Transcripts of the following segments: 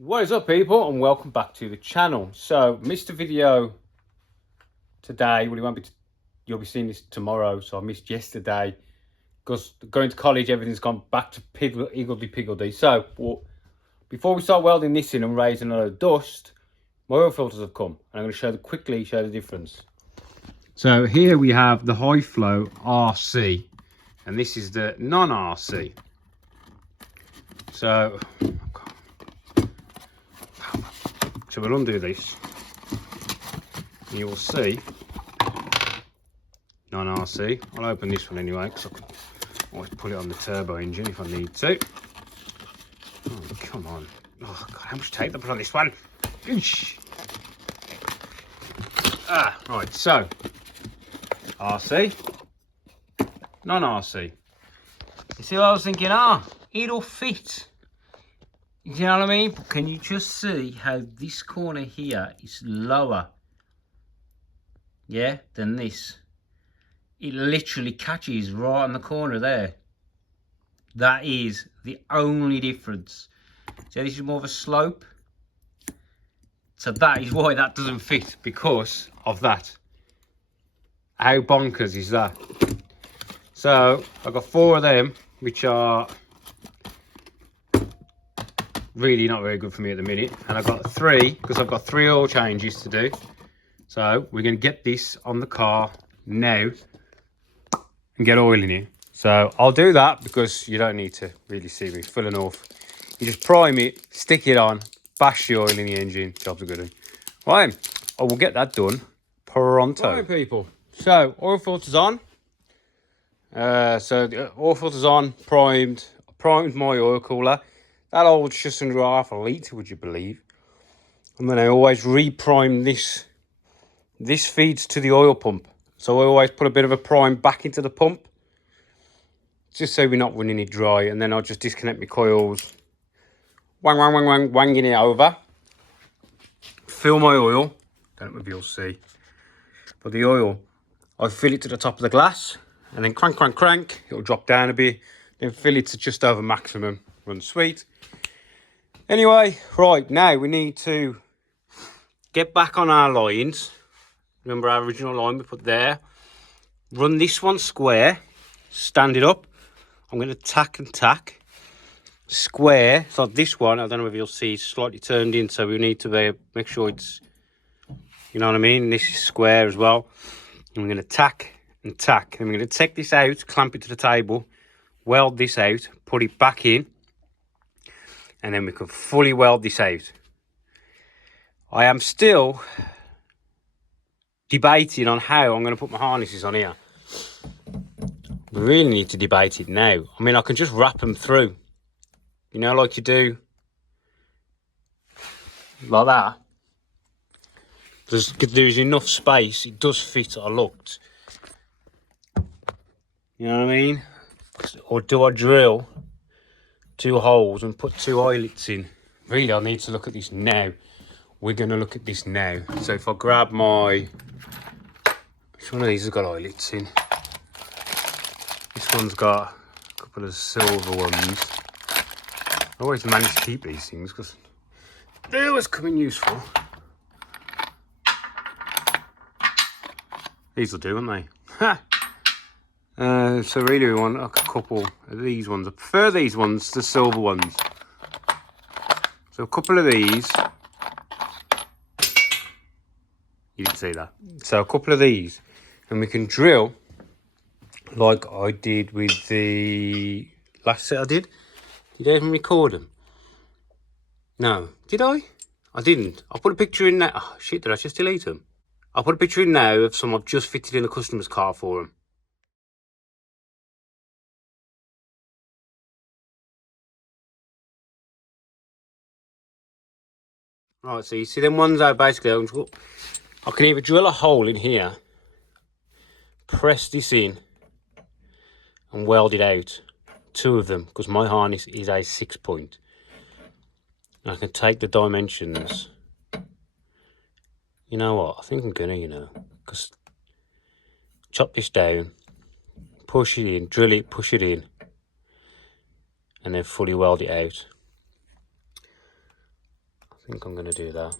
What is up, people, and welcome back to the channel. So missed a video today. Well, you'll be seeing this tomorrow, so I missed yesterday because going to college, everything's gone back to higgledy-piggledy. So before we start welding this in and raising a load of dust, my oil filters have come, and I'm going to quickly show the difference. So here we have the high flow RC, and this is the non-RC. So we'll undo this, and you will see non-RC. I'll open this one anyway, because I can always pull it on the turbo engine if I need to. Oh, come on. Oh, God, how much tape I put on this one? Right, so RC, non-RC. You see what I was thinking? It'll fit. You know what I mean? But can you just see how this corner here is lower, yeah, than this? It literally catches right on the corner there. That is the only difference. So this is more of a slope. So that is why that doesn't fit, because of that. How bonkers is that? So I've got 4 of them, which are really not very good for me at the minute, and I've got 3 because I've got 3 oil changes to do. So we're going to get this on the car now and get oil in it. So I'll do that because you don't need to really see me full enough. You just prime it, stick it on, bash the oil in the engine, job's a good one. Right, I will get that done pronto. Right, people, so oil filter's on. So the oil filter's on, primed my oil cooler. That holds just under half a litre, would you believe? And then I always reprime this. This feeds to the oil pump. So I always put a bit of a prime back into the pump, just so we're not running it dry. And then I'll just disconnect my coils, wanging it over, fill my oil. Don't know if you'll see. But the oil, I fill it to the top of the glass, and then crank. It'll drop down a bit. Then fill it to just over maximum. Runs sweet. Anyway, right, now we need to get back on our lines. Remember our original line we put there? Run this one square, stand it up. I'm going to tack and tack. Square, so this one, I don't know if you'll see, it's slightly turned in, so we need to make sure it's, you know what I mean? This is square as well. And we're going to tack and tack. And we're going to take this out, clamp it to the table, weld this out, put it back in, and then we can fully weld this out. I am still debating on how I'm going to put my harnesses on here. We really need to debate it now. I mean, I can just wrap them through, you know, like you do, like that. There's enough space. It does fit. I looked. You know what I mean? Or do I drill 2 holes and put 2 eyelets in? Really, I need to look at this now. We're going to look at this now. So if I grab my... Which one of these has got eyelets in? This one's got a couple of silver ones. I always manage to keep these things because they always come in useful. These will do, won't they? Ha! So really we want a couple of these ones. I prefer these ones to silver ones. So a couple of these. You didn't see that. So a couple of these. And we can drill like I did with the last set I did. Did I even record them? No. Did I? I didn't. I'll put a picture in now. Oh, shit, did I just delete them? I'll put a picture in now of some I've just fitted in a customer's car for them. Right, so you see them ones I basically, I can either drill a hole in here, press this in, and weld it out. 2 of them, because my harness is a 6-point. I can take the dimensions. You know what? I think I'm gonna, you know, because chop this down, push it in, drill it, push it in, and then fully weld it out. think I'm going to do that.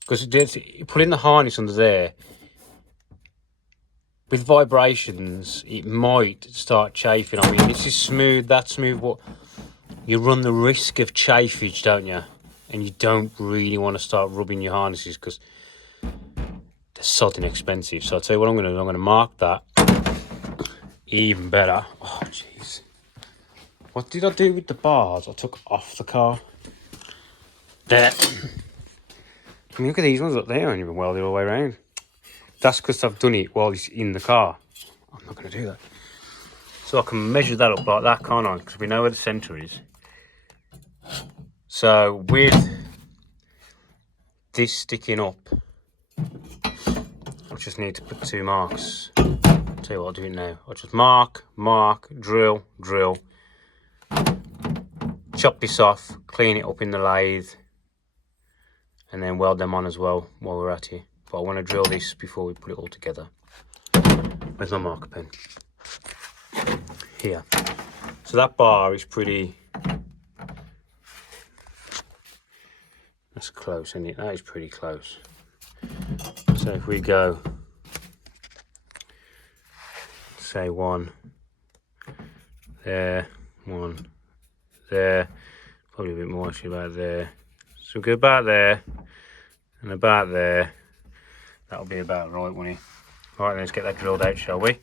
Because you put in the harness under there, with vibrations, it might start chafing. I mean, this is smooth, that's smooth, but you run the risk of chafage, don't you? And you don't really want to start rubbing your harnesses because they're sodding expensive. So I'll tell you what I'm going to do. I'm going to mark that. Even better. Oh, jeez. What did I do with the bars I took off the car? There. I mean, look at these ones up there, and you've been welded all the way around. That's because I've done it while it's in the car. I'm not going to do that. So I can measure that up like that, can't I? Because we know where the centre is. So with this sticking up, I just need to put 2 marks. I'll tell you what, I'll do it now. I'll just mark, drill, drill. Chop this off, clean it up in the lathe, and then weld them on as well while we're at it. But I want to drill this before we put it all together. Where's my marker pen? Here. So that bar is pretty... That's close, isn't it? That is pretty close. So if we go, say 1 there, 1 there, probably a bit more actually about there. So we'll go about there and about there. That'll be about right, won't it? Right, let's get that drilled out, shall we? And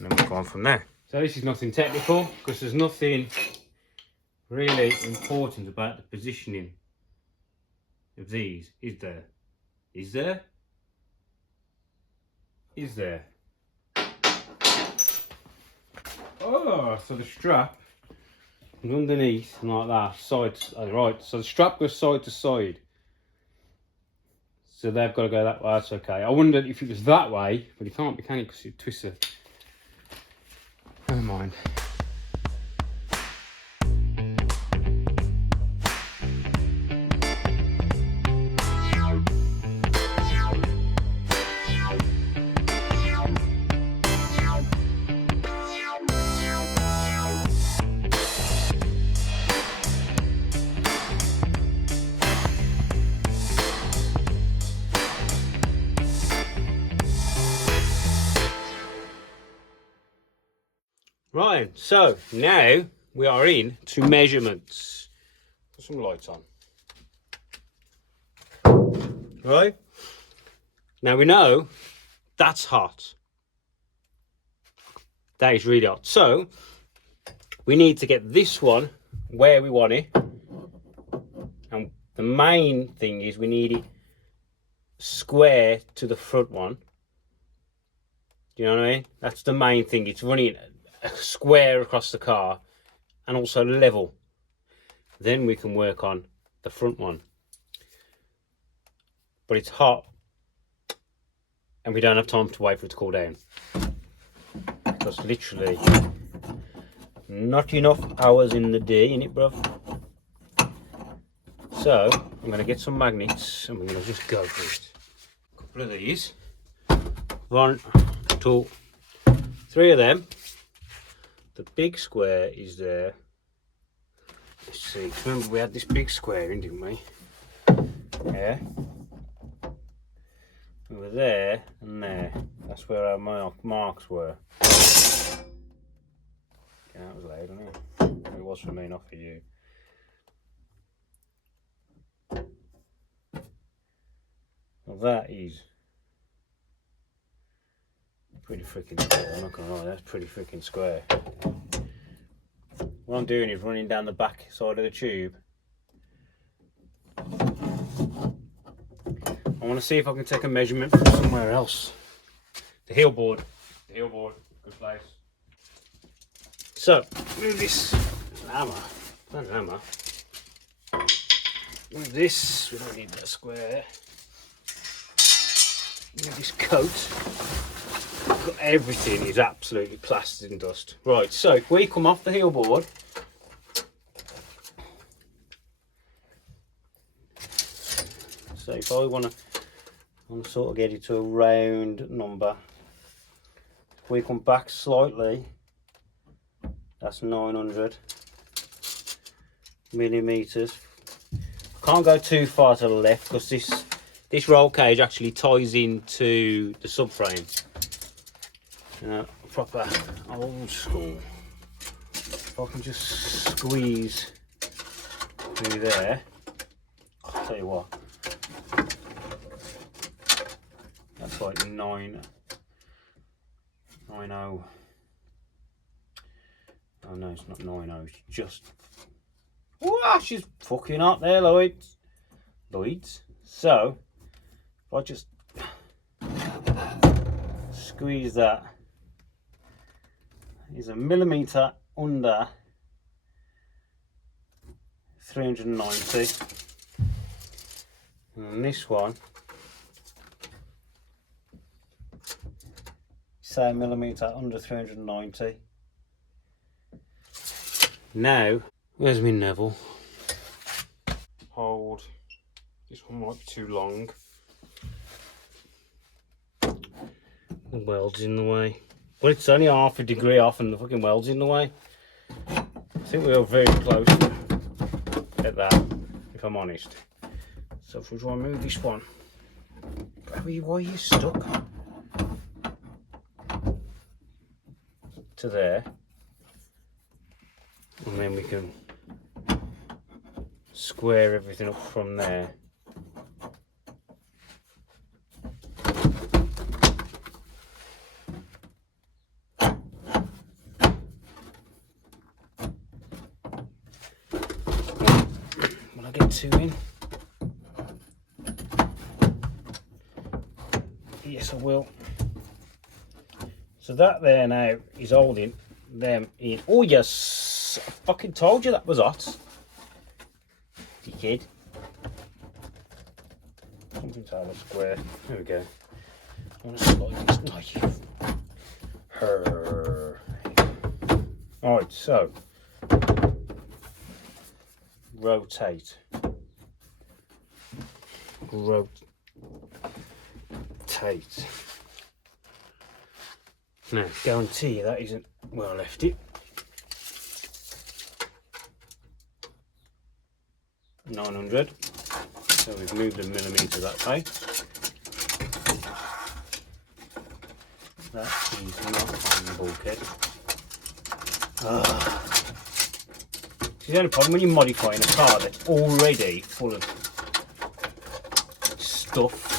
then we'll go on from there. So this is nothing technical because there's nothing really important about the positioning of these, is there? Is there? Is there? Oh, so the strap is underneath like that, side, right, so the strap goes side to side. So they've got to go that way, that's okay. I wondered if it was that way, but it can't be, can it, because it twists it. Never mind. Right, so now we are in to measurements. Put some lights on. Right, now we know that's hot. That is really hot. So we need to get this one where we want it. And the main thing is we need it square to the front one. Do you know what I mean? That's the main thing. It's running a square across the car and also level. Then we can work on the front one. But it's hot and we don't have time to wait for it to cool down. Because literally not enough hours in the day, innit, bruv? So I'm going to get some magnets and we're going to just go for it. A couple of these. 1, 2, 3 of them. The big square is there. Let's see, remember we had this big square in, didn't we? Yeah. We were there and there. That's where our marks were. Okay, that was loud, wasn't it? It was for me, not for you. Well, that is pretty freaking square, I'm not gonna lie, that's pretty freaking square. What I'm doing is running down the back side of the tube. I want to see if I can take a measurement from somewhere else. The heel board, good place. So, with this, it's an hammer, not an hammer. With this, we don't need that square. With this coat, everything is absolutely plastered in dust. Right, so if we come off the heel board, so if I want to sort of get it to a round number, if we come back slightly, that's 900 millimeters. I can't go too far to the left because this roll cage actually ties into the subframe. Proper old school. If I can just squeeze through there, I'll tell you what. That's like 9. Oh no, it's not 90. It's just. Wow, she's fucking up there, Lloyds. So, if I just squeeze that, is a millimetre under 390. And this one, say a millimetre under 390. Now, where's my Neville? Hold. This one might be too long. The weld's in the way. But it's only half a degree off and the fucking weld's in the way. I think we are very close at that, if I'm honest. So if we try and move this one. Why are you stuck? To there. And then we can square everything up from there. Will I get 2 in? Yes, I will. So that there now is holding them in. Oh yes, I fucking told you that was hot. Dickhead. Something to have a square. There we go. I want to slide this knife. Alright, so rotate. Now, guarantee that isn't where I left it. 900. So we've moved a millimetre that way. That is not on the bulkhead. See, the only problem when you're modifying a car that's already full of stuff.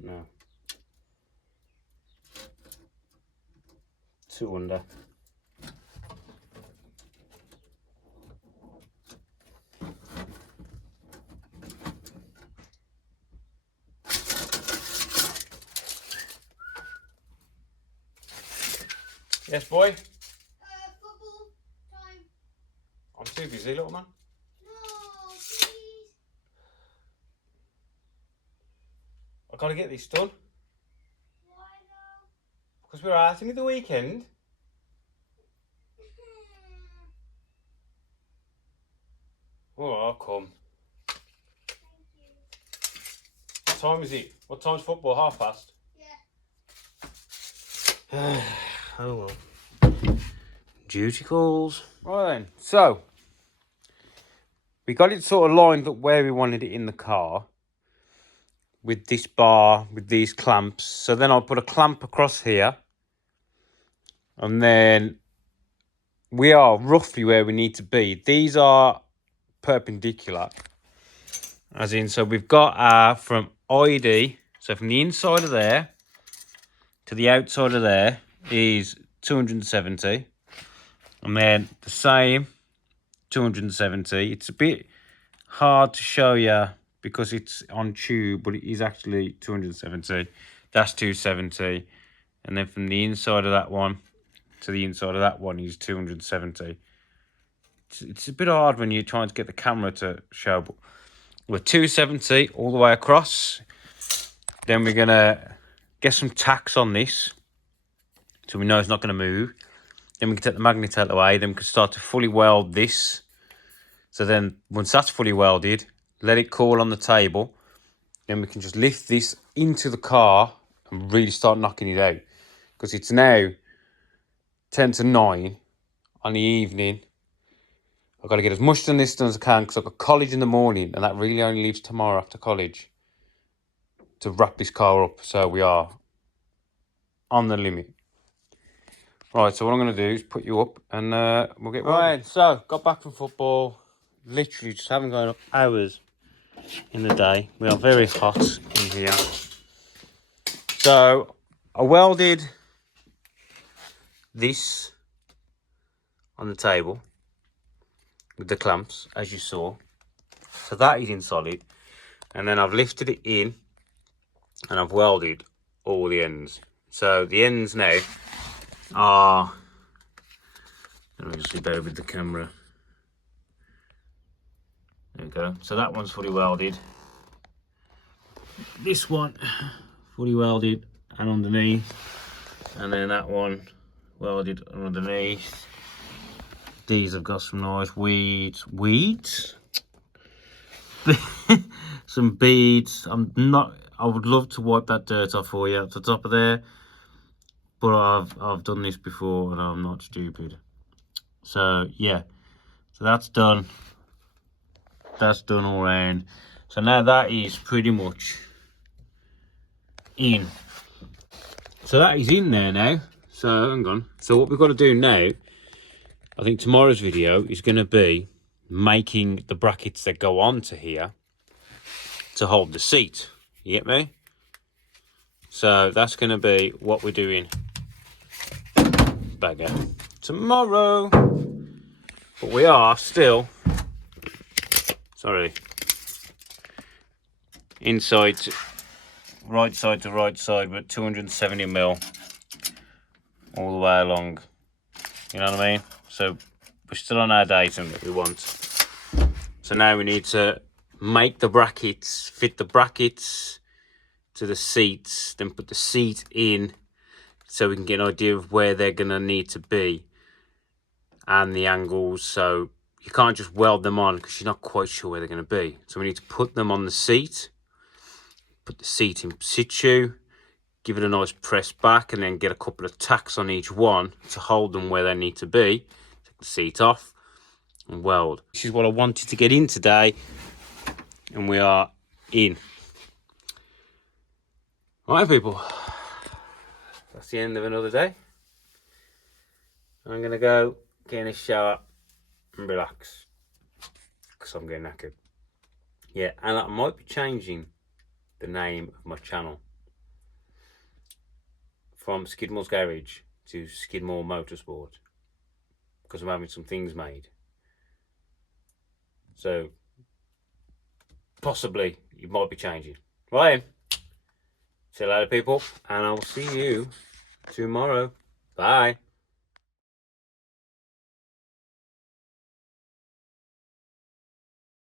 No. 2 under. Yes, boy? Football time. I'm too busy, little man. No, please. I've got to get this done. Why no? Because we're outing at the weekend. Oh, I'll come. Thank you. What time is it? What time's football? past? Yeah. Oh well. Duty calls. Right then, so we got it sort of lined up where we wanted it in the car. With this bar, with these clamps. So then I'll put a clamp across here. And then we are roughly where we need to be. These are perpendicular. As in, so we've got from ID, so from the inside of there to the outside of there is 270. And then the same, 270. It's a bit hard to show you because it's on tube, but it is actually 270. That's 270. And then from the inside of that one to the inside of that one is 270. It's a bit hard when you're trying to get the camera to show, but we're 270 all the way across. Then we're going to get some tacks on this so we know it's not going to move. Then we can take the magnet out of the way. Then we can start to fully weld this. So then once that's fully welded, let it cool on the table. Then we can just lift this into the car and really start knocking it out. Because it's now 10 to 9 on the evening. I've got to get as much done as I can because I've got college in the morning, and that really only leaves tomorrow after college to wrap this car up. So we are on the limit. Right, so what I'm going to do is put you up and we'll get right. So, got back from football. Literally just haven't gone up hours in the day. We are very hot in here. So, I welded this on the table with the clamps, as you saw. So that is in solid. And then I've lifted it in and I've welded all the ends. So the ends now are, let me just bear with the camera. There we go. So that one's fully welded. This one fully welded and underneath. And then that one welded and underneath. These have got some nice weeds. Some beads. I would love to wipe that dirt off for you at the top of there, but I've done this before and I'm not stupid. So yeah, so that's done. That's done all round. So now that is pretty much in. So that is in there now. So hang on. So what we've got to do now, I think tomorrow's video is going to be making the brackets that go onto here to hold the seat. You get me? So that's going to be what we're doing bagger tomorrow. But we are still, sorry, inside, right side to right side, but 270mm all the way along. You know what I mean? So we're still on our datum that we want. So now we need to make the brackets, fit the brackets to the seats, then put the seat in so we can get an idea of where they're going to need to be and the angles. So you can't just weld them on because you're not quite sure where they're going to be. So we need to put them on the seat, put the seat in situ, give it a nice press back, and then get a couple of tacks on each one to hold them where they need to be. Take the seat off and weld. This is what I wanted to get in today, and we are in. All right, people. That's the end of another day. I'm going to go get in a shower and relax because I'm getting knackered. Yeah, and I might be changing the name of my channel from Skidmore's Garage to Skidmore Motorsport because I'm having some things made. So possibly you might be changing. Right. See you later, people, and I'll see you tomorrow. Bye.